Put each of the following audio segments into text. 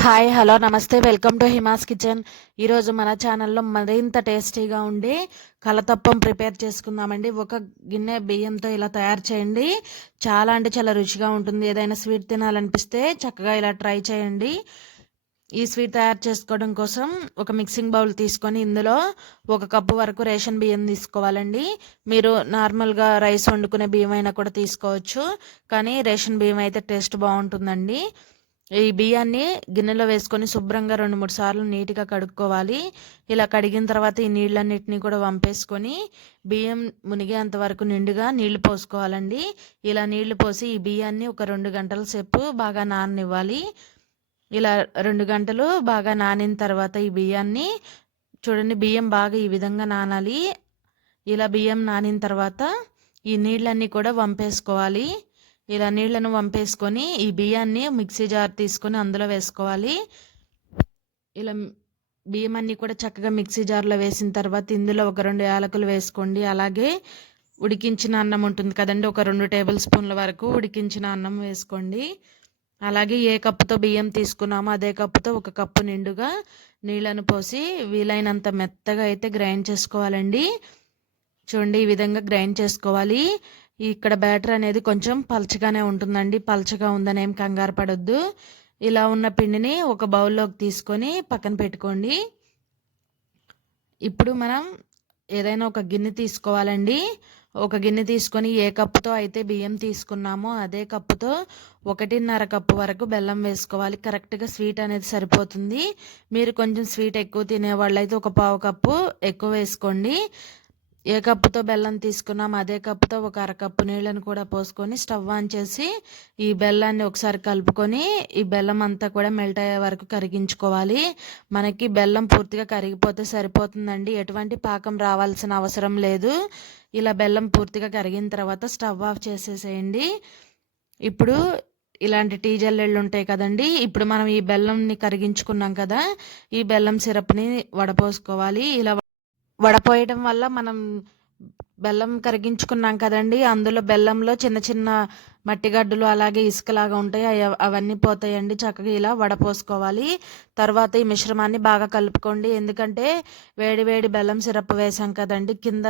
Hi hello namaste. Welcome to Hima's kitchen. ఈరోజు మన ఛానల్లో మరింత టేస్టీగా ఉండి కలతప్పం ప్రిపేర్ చేసుకుందామండి. ఒక గిన్నె బియ్యంతో ఇలా తయారు చేయండి. చాలా అంటే చాలా రుచిగా ఉంటుంది. ఏదైనా స్వీట్ తినాలనిపిస్తే చక్కగా ఇలా ట్రై చేయండి. ఈ స్వీట్ తయారు చేసుకోవడం కోసం ఒక మిక్సింగ్ బౌల్ తీసుకొని ఇందులో ఒక కప్పు వరకు రేషన్ బియ్యం తీసుకోవాలండి. మీరు నార్మల్గా రైస్ వండుకునే బియ్యం అయినా కూడా తీసుకోవచ్చు. కానీ రేషన్ బియ్యం అయితే టేస్ట్ బాగుంటుందండి. ఈ బియ్యాన్ని గిన్నెలో వేసుకొని శుభ్రంగా రెండు మూడు సార్లు నీట్గా కడుక్కోవాలి. ఇలా కడిగిన తర్వాత ఈ నీళ్ళన్నిటిని కూడా వంపేసుకొని బియ్యం మునిగేంత వరకు నిండుగా నీళ్ళు పోసుకోవాలండి. ఇలా నీళ్ళు పోసి ఈ బియ్యాన్ని ఒక రెండు గంటల సేపు బాగా నాననివ్వాలి. ఇలా రెండు గంటలు బాగా నానిన తర్వాత ఈ బియ్యాన్ని చూడండి బియ్యం బాగా ఈ విధంగా నానాలి. ఇలా బియ్యం నానిన తర్వాత ఈ నీళ్ళన్నీ కూడా వంపేసుకోవాలి. ఇలా నీళ్ళను వంపేసుకొని ఈ బియ్యాన్ని మిక్సీ జార్ తీసుకొని అందులో వేసుకోవాలి. ఇలా బియ్యం అన్నీ కూడా చక్కగా మిక్సీ జార్లో వేసిన తర్వాత ఇందులో ఒక రెండు యాలకులు వేసుకోండి. అలాగే ఉడికించిన అన్నం ఉంటుంది కదండి ఒక రెండు టేబుల్ స్పూన్ల వరకు ఉడికించిన అన్నం వేసుకోండి. అలాగే ఏ కప్పుతో బియ్యం తీసుకున్నామో అదే కప్పుతో ఒక కప్పు నిండుగా నీళ్ళను పోసి వీలైనంత మెత్తగా అయితే గ్రైండ్ చేసుకోవాలండి. చూడండి ఈ విధంగా గ్రైండ్ చేసుకోవాలి. ఇక్కడ బ్యాటర్ అనేది కొంచెం పలచగానే ఉంటుందండి. పలచగా ఉందని ఏం కంగారు పడొద్దు. ఇలా ఉన్న పిండిని ఒక బౌల్లోకి తీసుకొని పక్కన పెట్టుకోండి. ఇప్పుడు మనం ఏదైనా ఒక గిన్నె తీసుకోవాలండి. ఒక గిన్నె తీసుకొని ఏ కప్పుతో అయితే బియ్యం తీసుకున్నామో అదే కప్పుతో ఒకటిన్నర కప్పు వరకు బెల్లం వేసుకోవాలి. కరెక్ట్గా స్వీట్ అనేది సరిపోతుంది. మీరు కొంచెం స్వీట్ ఎక్కువ తినేవాళ్ళు అయితే ఒక పావు కప్పు ఎక్కువ వేసుకోండి. ఏ కప్పుతో బెల్లం తీసుకున్నాం అదే కప్పుతో ఒక అరకప్పు నీళ్ళని కూడా పోసుకొని స్టవ్ ఆన్ చేసి ఈ బెల్లాన్ని ఒకసారి కలుపుకొని ఈ బెల్లం అంతా కూడా మెల్ట్ అయ్యే వరకు కరిగించుకోవాలి. మనకి బెల్లం పూర్తిగా కరిగిపోతే సరిపోతుందండి. ఎటువంటి పాకం రావాల్సిన అవసరం లేదు. ఇలా బెల్లం పూర్తిగా కరిగిన తర్వాత స్టవ్ ఆఫ్ చేసేసేయండి. ఇప్పుడు ఇలాంటి టీ జల్లెళ్ళు ఉంటాయి కదండి. ఇప్పుడు మనం ఈ బెల్లంని కరిగించుకున్నాం కదా ఈ బెల్లం సిరప్ని వడపోసుకోవాలి. ఇలా వడపోయడం వల్ల మనం బెల్లం కరిగించుకున్నాం కదండి. అందులో బెల్లంలో చిన్న చిన్న మట్టిగడ్డలు అలాగే ఇసుకలాగా ఉంటాయి. అవన్నీ పోతాయండి. చక్కగా ఇలా వడపోసుకోవాలి. తర్వాత ఈ మిశ్రమాన్ని బాగా కలుపుకోండి. ఎందుకంటే వేడి వేడి బెల్లం సిరప్ వేసాం కదండి. కింద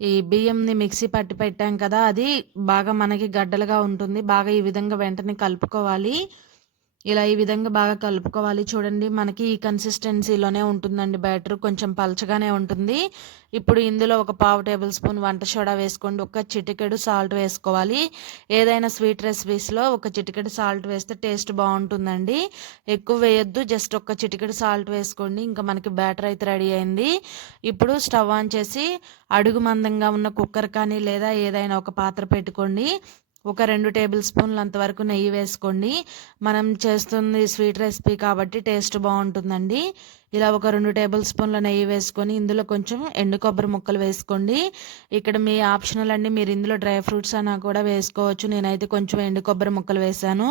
ఈ బియ్యంని మిక్సీ పట్టి పెట్టాం కదా అది బాగా మనకి గడ్డలుగా ఉంటుంది. బాగా ఈ విధంగా వెంటనే కలుపుకోవాలి. ఇలా ఈ విధంగా బాగా కలుపుకోవాలి. చూడండి మనకి ఈ కన్సిస్టెన్సీలోనే ఉంటుందండి బ్యాటర్. కొంచెం పలచగానే ఉంటుంది. ఇప్పుడు ఇందులో ఒక పావు టేబుల్ స్పూన్ వంట సోడా వేసుకోండి. ఒక చిటికెడు సాల్ట్ వేసుకోవాలి. ఏదైనా స్వీట్ రెసిపీస్లో ఒక చిటికెడు సాల్ట్ వేస్తే టేస్ట్ బాగుంటుందండి. ఎక్కువ వేయొద్దు జస్ట్ ఒక చిటికెడు సాల్ట్ వేసుకోండి. ఇంకా మనకి బ్యాటర్ అయితే రెడీ అయింది. ఇప్పుడు స్టవ్ ఆన్ చేసి అడుగు మందంగా ఉన్న కుక్కర్ కానీ లేదా ఏదైనా ఒక పాత్ర పెట్టుకోండి. ఒక రెండు టేబుల్ స్పూన్లు అంతవరకు నెయ్యి వేసుకోండి. మనం చేస్తుంది స్వీట్ రెసిపీ కాబట్టి టేస్ట్ బాగుంటుందండి. ఇలా ఒక రెండు టేబుల్ స్పూన్ల నెయ్యి వేసుకొని ఇందులో కొంచెం ఎండు కొబ్బరి ముక్కలు వేసుకోండి. ఇక్కడ మీ ఆప్షనల్ అండి మీరు ఇందులో డ్రై ఫ్రూట్స్ అన్నా కూడా వేసుకోవచ్చు. నేనైతే కొంచెం ఎండు కొబ్బరి ముక్కలు వేసాను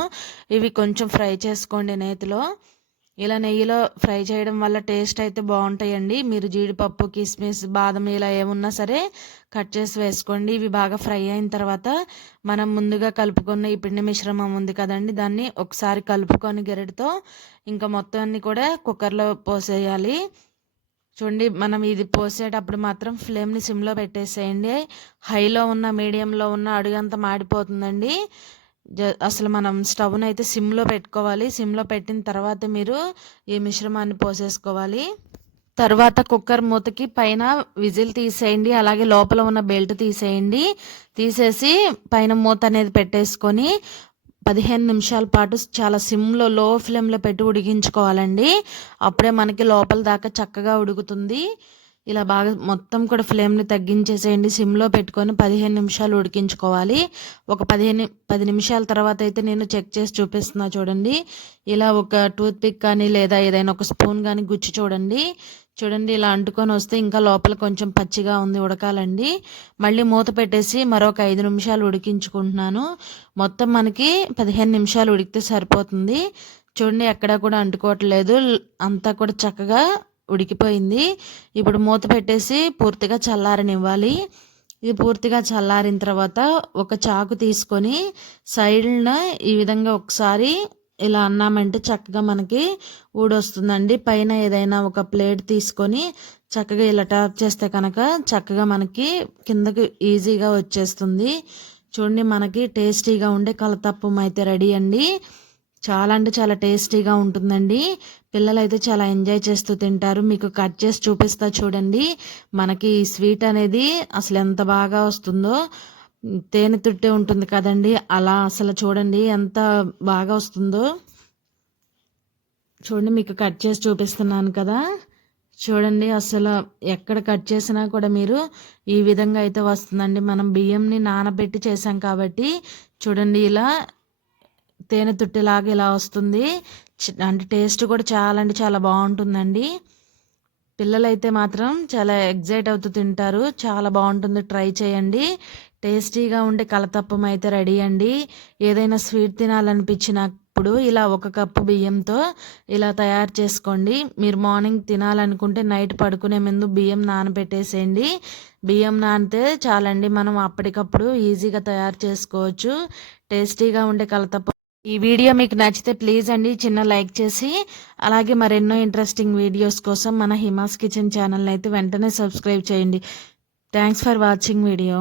ఇవి కొంచెం ఫ్రై చేసుకోండి నేతిలో. ఇలా నెయ్యిలో ఫ్రై చేయడం వల్ల టేస్ట్ అయితే బాగుంటాయండి. మీరు జీడిపప్పు కిస్మిస్ బాదం ఇలా ఏమున్నా సరే కట్ చేసి వేసుకోండి. ఇవి బాగా ఫ్రై అయిన తర్వాత మనం ముందుగా కలుపుకున్న ఈ పిండి మిశ్రమం ఉంది కదండి దాన్ని ఒకసారి కలుపుకొని గెరటితో ఇంకా మొత్తాన్ని కూడా కుక్కర్లో పోసేయాలి. చూడండి మనం ఇది పోసేటప్పుడు మాత్రం ఫ్లేమ్ని సిమ్లో పెట్టేసేయండి. హైలో ఉన్న మీడియంలో ఉన్న అడుగంతా మాడిపోతుందండి. అసలు మనం స్టవ్ను అయితే సిమ్లో పెట్టుకోవాలి. సిమ్లో పెట్టిన తర్వాత మీరు ఈ మిశ్రమాన్ని పోసేసుకోవాలి. తర్వాత కుక్కర్ మూతకి పైన విజిల్ తీసేయండి. అలాగే లోపల ఉన్న బెల్ట్ తీసేయండి. తీసేసి పైన మూత అనేది పెట్టేసుకొని పదిహేను నిమిషాల పాటు చాలా సిమ్లో లో ఫ్లేమ్లో పెట్టి ఉడికించుకోవాలండి. అప్పుడే మనకి లోపల దాకా చక్కగా ఉడుకుతుంది. ఇలా బాగా మొత్తం కూడా ఫ్లేమ్ని తగ్గించేసేయండి. సిమ్లో పెట్టుకొని పదిహేను నిమిషాలు ఉడికించుకోవాలి. ఒక పదిహేను పది నిమిషాల తర్వాత అయితే నేను చెక్ చేసి చూపిస్తున్నా చూడండి. ఇలా ఒక టూత్ పిక్ కానీ లేదా ఏదైనా ఒక స్పూన్ కానీ గుచ్చి చూడండి. చూడండి ఇలా అంటుకొని వస్తే ఇంకా లోపల కొంచెం పచ్చిగా ఉంది ఉడకాలండి. మళ్ళీ మూత పెట్టేసి మరొక ఐదు నిమిషాలు ఉడికించుకుంటున్నాను. మొత్తం మనకి పదిహేను నిమిషాలు ఉడికితే సరిపోతుంది. చూడండి ఎక్కడా కూడా అంటుకోవట్లేదు. అంతా కూడా చక్కగా ఉడికిపోయింది. ఇప్పుడు మూత పెట్టేసి పూర్తిగా చల్లారనివ్వాలి. ఇది పూర్తిగా చల్లారిన తర్వాత ఒక చాకు తీసుకొని సైడ్న ఈ విధంగా ఒకసారి ఇలా అన్నామంటే చక్కగా మనకి ఊడొస్తుందండి. పైన ఏదైనా ఒక ప్లేట్ తీసుకొని చక్కగా ఇలా టాప్ చేస్తే కనుక చక్కగా మనకి కిందకి ఈజీగా వచ్చేస్తుంది. చూడండి మనకి టేస్టీగా ఉండే కలతప్పం అయితే రెడీ అండి. చాలా అంటే చాలా టేస్టీగా ఉంటుందండి. పిల్లలు అయితే చాలా ఎంజాయ్ చేస్తూ తింటారు. మీకు కట్ చేసి చూపిస్తా చూడండి. మనకి స్వీట్ అనేది అసలు ఎంత బాగా వస్తుందో. తేనె తుట్టే ఉంటుంది కదండి. అలా అసలు చూడండి ఎంత బాగా వస్తుందో. చూడండి మీకు కట్ చేసి చూపిస్తున్నాను కదా. చూడండి అసలు ఎక్కడ కట్ చేసినా కూడా మీరు ఈ విధంగా అయితే వస్తుందండి. మనం బియ్యంని నానబెట్టి చేసాం కాబట్టి చూడండి ఇలా తేనె తుట్టెలాగా ఇలా వస్తుంది. అంటే టేస్ట్ కూడా చాలా అంటే చాలా బాగుంటుందండి. పిల్లలైతే మాత్రం చాలా ఎగ్జైట్ అవుతూ తింటారు. చాలా బాగుంటుంది. ట్రై చేయండి. టేస్టీగా ఉండే కలతప్పం అయితే రెడీ అండి. ఏదైనా స్వీట్ తినాలనిపించినప్పుడు ఇలా ఒక కప్పు బియ్యంతో ఇలా తయారు చేసుకోండి. మీరు మార్నింగ్ తినాలనుకుంటే నైట్ పడుకునే ముందు బియ్యం నానబెట్టేసేయండి. బియ్యం నానితే చాలండి మనం అప్పటికప్పుడు ఈజీగా తయారు చేసుకోవచ్చు. టేస్టీగా ఉండే కలతప్పం ఈ వీడియో మీకు నచ్చితే ప్లీజ్ అండి చిన్న లైక్ చేసి అలాగే మరెన్నో ఇంట్రెస్టింగ్ వీడియోస్ కోసం మన హిమాస్ కిచెన్ ఛానల్ని అయితే వెంటనే సబ్స్క్రైబ్ చేయండి. Thanks for watching video